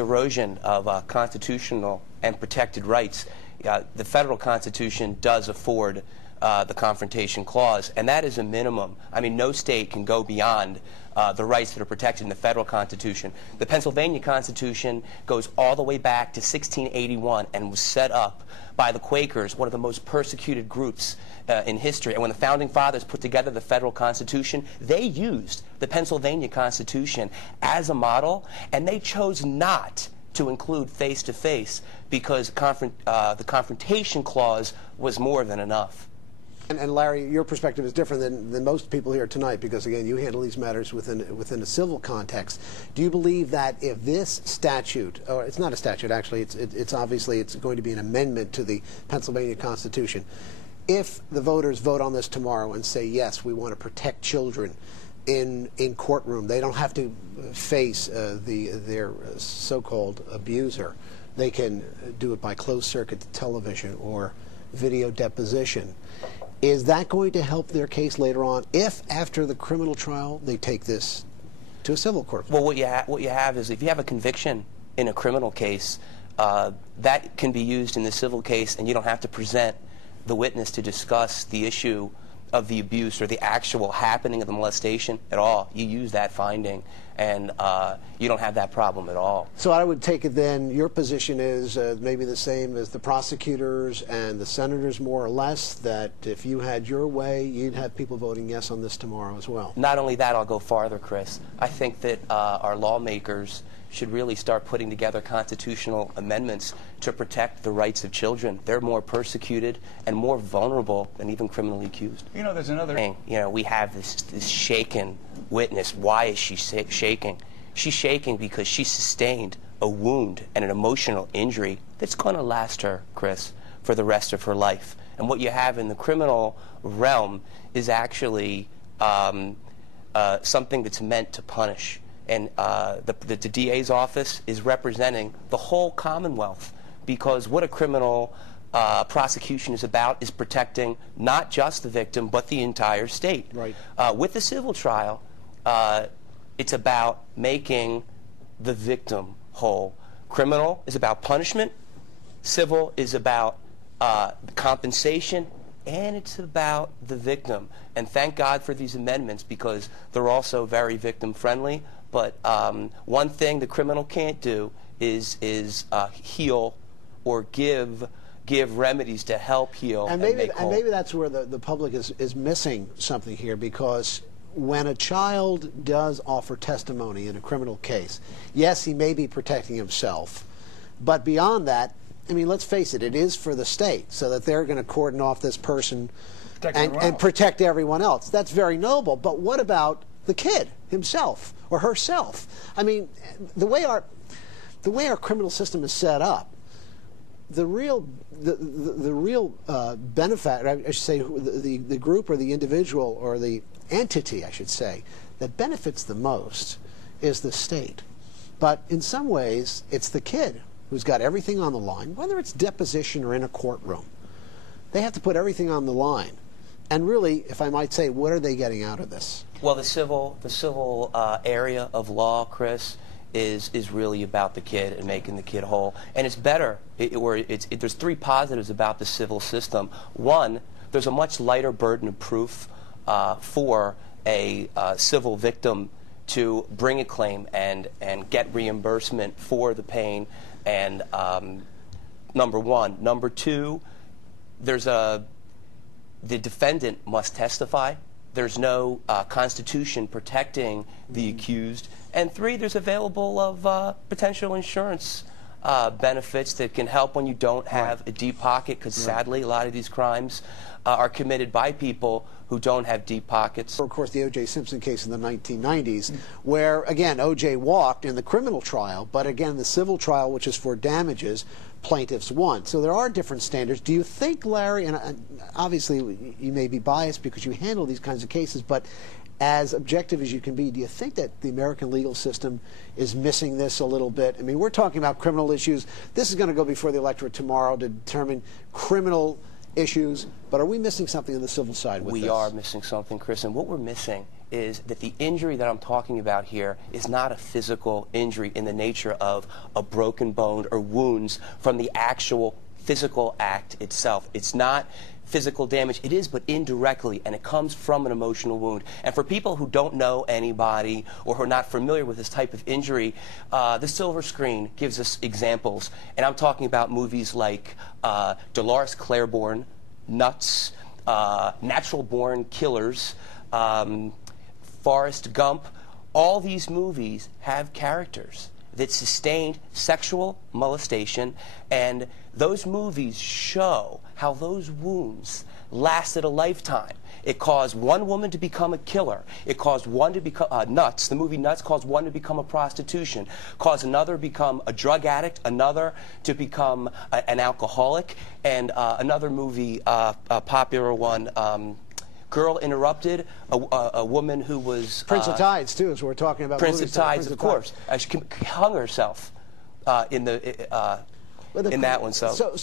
erosion of constitutional and protected rights. The federal Constitution does afford the Confrontation Clause, and that is a minimum. I mean, no state can go beyond the rights that are protected in the federal Constitution. The Pennsylvania Constitution goes all the way back to 1681 and was set up by the Quakers, one of the most persecuted groups in history. And when the Founding Fathers put together the federal Constitution, they used the Pennsylvania Constitution as a model, and they chose not to include face-to-face because the Confrontation Clause was more than enough. And Larry, your perspective is different than most people here tonight because, again, you handle these matters within a civil context. Do you believe that if this statute, or it's not a statute actually, it's obviously it's going to be an amendment to the Pennsylvania Constitution, if the voters vote on this tomorrow and say, yes, we want to protect children in courtroom, they don't have to face their so-called abuser. They can do it by closed-circuit television or video deposition. Is that going to help their case later on if, after the criminal trial, they take this to a civil court? Well, what you have is if you have a conviction in a criminal case, that can be used in the civil case, and you don't have to present the witness to discuss the issue of the abuse or the actual happening of the molestation at all. You use that finding, and you don't have that problem at all. So I would take it then, your position is maybe the same as the prosecutors and the senators, more or less, that if you had your way, you'd have people voting yes on this tomorrow as well. Not only that, I'll go farther, Chris. I think that our lawmakers should really start putting together constitutional amendments to protect the rights of children. They're more persecuted and more vulnerable than even criminally accused. You know, there's another... You know, we have this shaken witness. Why is she shaking? She's shaking because she sustained a wound and an emotional injury that's going to last her, Chris, for the rest of her life. And what you have in the criminal realm is actually something that's meant to punish. And the DA's office is representing the whole Commonwealth, because what a criminal prosecution is about is protecting not just the victim, but the entire state. Right. With the civil trial, it's about making the victim whole. Criminal is about punishment. Civil is about compensation. And it's about the victim. And thank God for these amendments, because they're also very victim-friendly. But one thing the criminal can't do is heal or give remedies to help heal and make whole. And maybe that's where the public is missing something here, because when a child does offer testimony in a criminal case, yes, he may be protecting himself, but beyond that, I mean, let's face it, it is for the state, so that they're going to cordon off this person and protect everyone else. That's very noble, but what about the kid himself or herself? I mean, the way our criminal system is set up, the real benefactor, I should say, the group or the individual or the entity, I should say, that benefits the most is the state. But in some ways, it's the kid who's got everything on the line, whether it's deposition or in a courtroom. They have to put everything on the line. And really, if I might say, what are they getting out of this? Well, the civil area of law, Chris, is really about the kid and making the kid whole. And it's better. There's three positives about the civil system. One, there's a much lighter burden of proof for a civil victim to bring a claim and get reimbursement for the pain. And number one. Number two, the defendant must testify. There's no constitution protecting the accused. And three, there's available of potential insurance benefits that can help when you don't have a deep pocket, because sadly a lot of these crimes are committed by people who don't have deep pockets. Of course, the O.J. Simpson case in the 1990s, where, again, O.J. walked in the criminal trial, but again, the civil trial, which is for damages, plaintiffs won. So there are different standards. Do you think, Larry, and obviously you may be biased because you handle these kinds of cases, but as objective as you can be, do you think that the American legal system is missing this a little bit? I mean, we're talking about criminal issues. This is going to go before the electorate tomorrow to determine criminal issues, but are we missing something on the civil side with this? We are missing something, Chris, and what we're missing is that the injury that I'm talking about here is not a physical injury in the nature of a broken bone or wounds from the actual physical act itself. It's not physical damage. It is, but indirectly, and it comes from an emotional wound. And for people who don't know anybody or who are not familiar with this type of injury, the silver screen gives us examples. And I'm talking about movies like Dolores Claiborne, Nuts, Natural Born Killers, Forrest Gump. All these movies have characters that sustained sexual molestation, and those movies show how those wounds lasted a lifetime. It caused one woman to become a killer. It caused one to become Nuts. The movie Nuts caused one to become a prostitution, caused another to become a drug addict, another to become an alcoholic, and another movie, a popular one, Girl Interrupted, a woman who was... Prince of Tides, too, as we're talking about. Prince of Tides, of course. She hung herself in that one. So